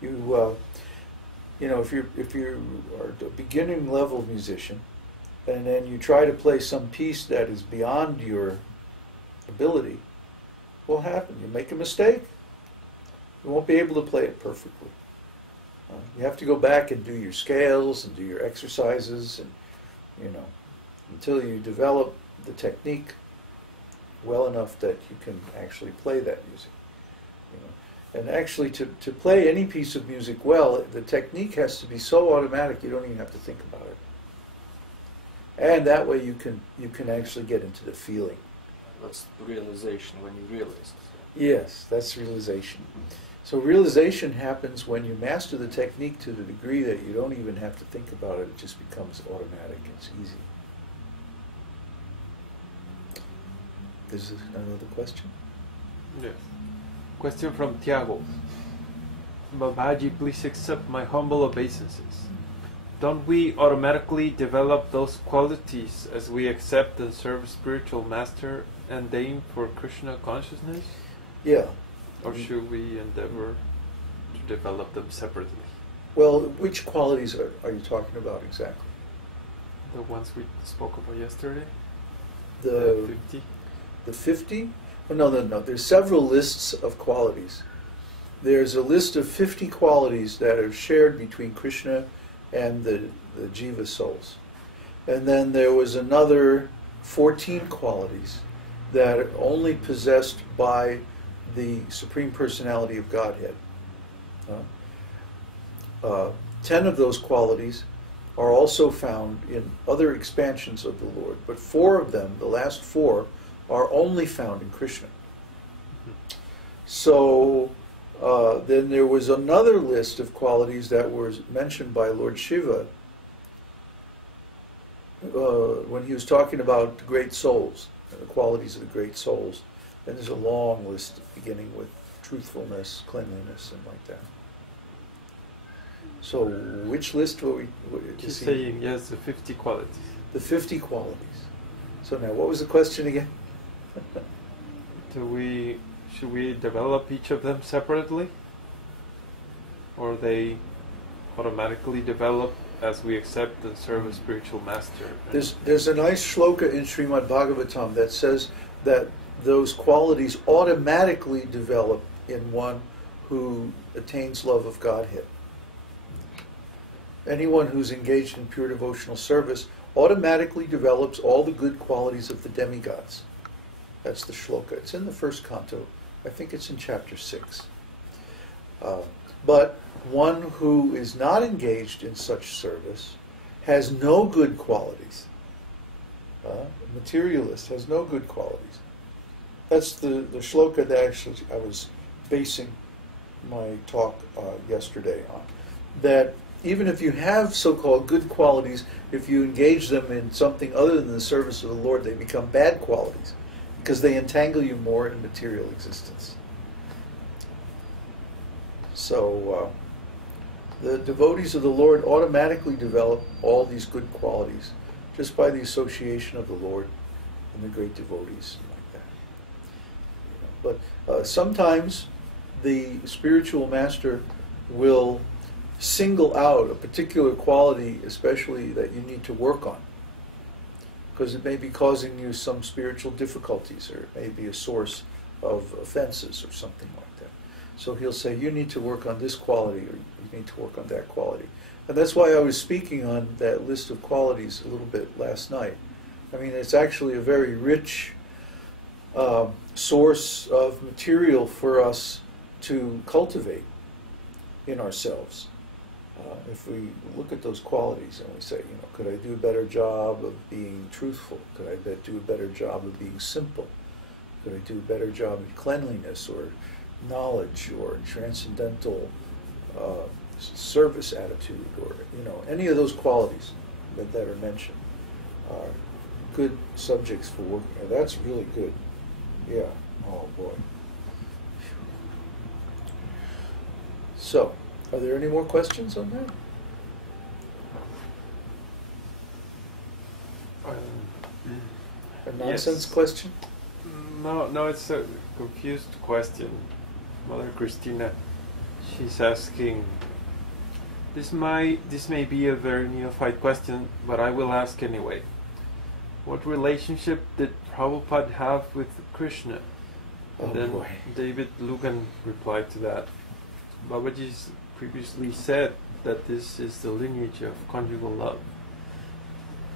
You know, if you are a beginning level musician, and then you try to play some piece that is beyond your ability, what will happen? You make a mistake. You won't be able to play it perfectly. You have to go back and do your scales and do your exercises, and you know, until you develop the technique well enough that you can actually play that music. You know. And actually, to play any piece of music well, the technique has to be so automatic you don't even have to think about it. And that way you can actually get into the feeling. That's realization, when you realize. Yes, that's realization. So realization happens when you master the technique to the degree that you don't even have to think about it. It just becomes automatic. It's easy. Is there another question? Yes. Question from Tiago. Babaji, please accept my humble obeisances. Don't we automatically develop those qualities as we accept and serve a spiritual master and aim for Kṛṣṇa consciousness? Yeah. Or should we endeavor to develop them separately? Well, which qualities are you talking about exactly? The ones we spoke about yesterday? The 50? The 50? Oh, no. There's several lists of qualities. There's a list of 50 qualities that are shared between Kṛṣṇa and the jiva souls. And then there was another 14 qualities that are only possessed by the Supreme Personality of Godhead. 10 of those qualities are also found in other expansions of the Lord, but 4 of them, the last 4, are only found in Kṛṣṇa. So then there was another list of qualities that were mentioned by Lord Shiva when he was talking about the great souls, the qualities of the great souls. And there's a long list beginning with truthfulness, cleanliness, and like that. So which list were we? He's saying, yes, the 50 qualities. The 50 qualities. So now, what was the question again? Should we develop each of them separately? Or they automatically develop as we accept and serve a spiritual master? There's a nice shloka in Śrīmad-Bhāgavatam that says that those qualities automatically develop in one who attains love of Godhead. Anyone who's engaged in pure devotional service automatically develops all the good qualities of the demigods. That's the shloka. It's in the first canto. I think it's in chapter 6. But one who is not engaged in such service has no good qualities. A materialist has no good qualities. That's the shloka that actually I was basing my talk yesterday on. That even if you have so-called good qualities, if you engage them in something other than the service of the Lord, they become bad qualities, because they entangle you more in material existence. So the devotees of the Lord automatically develop all these good qualities just by the association of the Lord and the great devotees like that. But sometimes the spiritual master will single out a particular quality, especially that you need to work on, because it may be causing you some spiritual difficulties, or it may be a source of offenses or something like that. So he'll say, you need to work on this quality, or you need to work on that quality. And that's why I was speaking on that list of qualities a little bit last night. I mean, it's actually a very rich source of material for us to cultivate in ourselves. If we look at those qualities and we say, could I do a better job of being truthful? Could I do a better job of being simple? Could I do a better job of cleanliness or knowledge or transcendental service attitude, or any of those qualities that are mentioned are good subjects for working. That's really good. Yeah. Oh boy. So, are there any more questions on that? A nonsense question? No, it's a confused question. Mother Christina she's asking, this may be a very neophyte question, but I will ask anyway. What relationship did Prabhupada have with Kṛṣṇa? And then boy. David Lugan replied to that. Babaji's previously said that this is the lineage of conjugal love.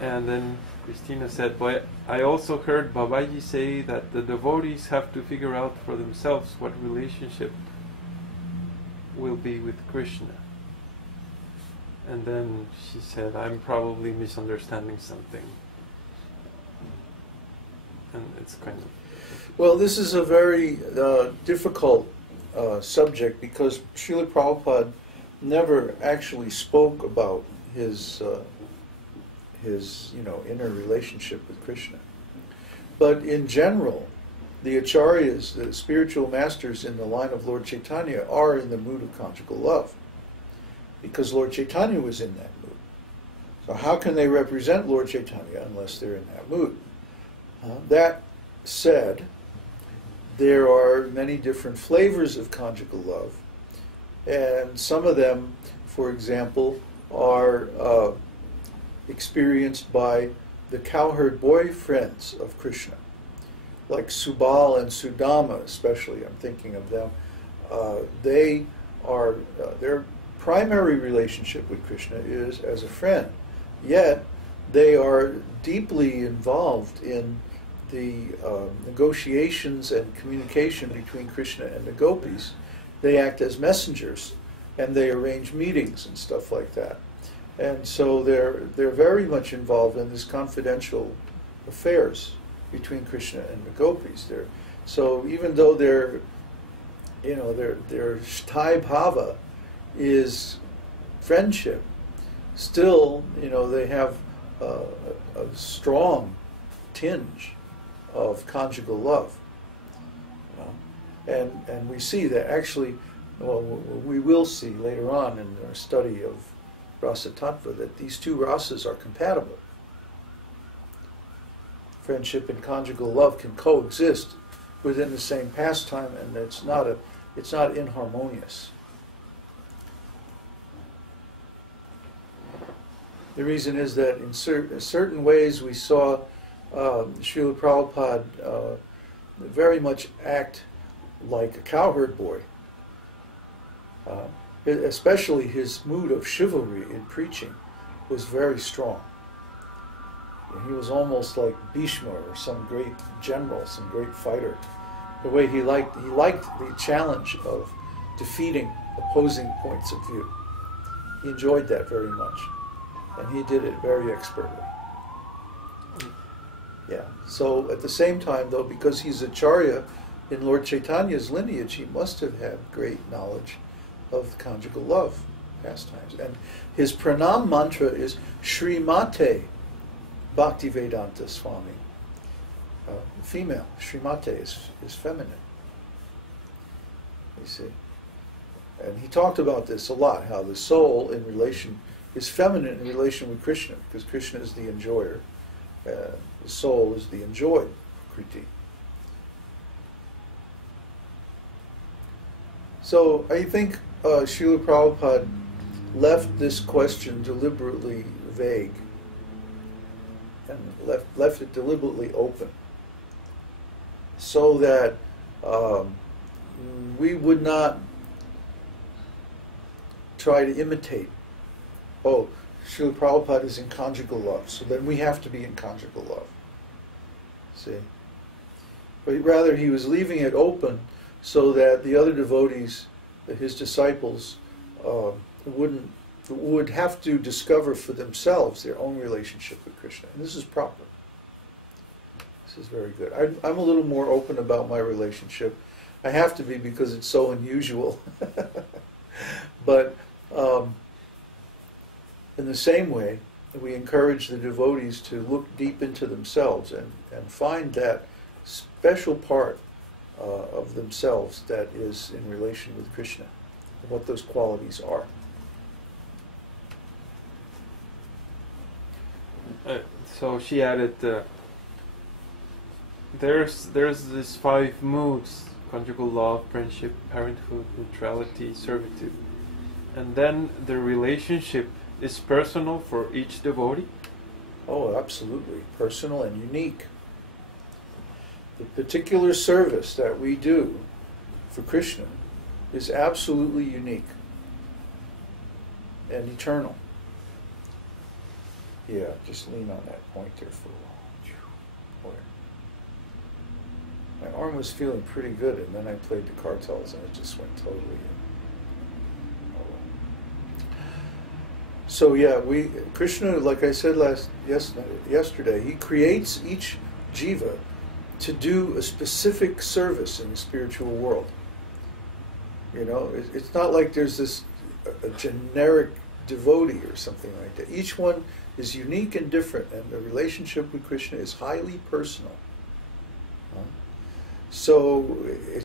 And then Christina said, but I also heard Babaji say that the devotees have to figure out for themselves what relationship will be with Kṛṣṇa. And then she said, I'm probably misunderstanding something. And it's kind of... Well, this is a very difficult subject because Śrīla Prabhupada never actually spoke about his inner relationship with Kṛṣṇa. But in general, the acharyas, the spiritual masters in the line of Lord Chaitanya, are in the mood of conjugal love, because Lord Chaitanya was in that mood. So how can they represent Lord Chaitanya unless they're in that mood? That said, there are many different flavors of conjugal love, and some of them, for example, are experienced by the cowherd boyfriends of Kṛṣṇa, like Subal and Sudama especially. I'm thinking of them. They are their primary relationship with Kṛṣṇa is as a friend, yet they are deeply involved in the negotiations and communication between Kṛṣṇa and the gopis. They act as messengers, and they arrange meetings and stuff like that. And so they're very much involved in these confidential affairs between Kṛṣṇa and the gopis. So even though their shtai bhava is friendship, still they have a strong tinge of conjugal love. And we see that actually, we will see later on in our study of rasa tattva that these two rasas are compatible. Friendship and conjugal love can coexist within the same pastime, and it's not inharmonious. The reason is that in certain ways we saw Śrīla Prabhupada very much act like a cowherd boy. Especially his mood of chivalry in preaching was very strong. He was almost like Bhishma or some great general, some great fighter. The way he liked the challenge of defeating opposing points of view. He enjoyed that very much, and he did it very expertly. Yeah. So at the same time, though, because he's Acharya in Lord Chaitanya's lineage, he must have had great knowledge of conjugal love pastimes. And his pranam mantra is Śrīmate Bhakti Vedānta-Swami. Female. Śrīmate is feminine. You see. And he talked about this a lot, how the soul is feminine in relation with Kṛṣṇa, because Kṛṣṇa is the enjoyer. The soul is the enjoyed, Kriti. So I think Śrīla Prabhupada left this question deliberately vague and left it deliberately open so that we would not try to imitate, Śrīla Prabhupada is in conjugal love, so then we have to be in conjugal love. See? But rather he was leaving it open so that the other devotees, his disciples, would have to discover for themselves their own relationship with Kṛṣṇa. And this is proper. This is very good. I'm a little more open about my relationship. I have to be because it's so unusual. But in the same way, we encourage the devotees to look deep into themselves and find that special part of themselves that is in relation with Kṛṣṇa, and what those qualities are. So she added, there's these 5 moods conjugal love, friendship, parenthood, neutrality, servitude. And then the relationship is personal for each devotee? Oh, absolutely. Personal and unique. The particular service that we do for Kṛṣṇa is absolutely unique and eternal. Yeah, just lean on that point there for a while. Boy. My arm was feeling pretty good, and then I played the kartals, and it just went totally in. So yeah, Kṛṣṇa, like I said yesterday, he creates each jiva to do a specific service in the spiritual world. You know, it's not like there's a generic devotee or something like that. Each one is unique and different, and the relationship with Kṛṣṇa is highly personal. So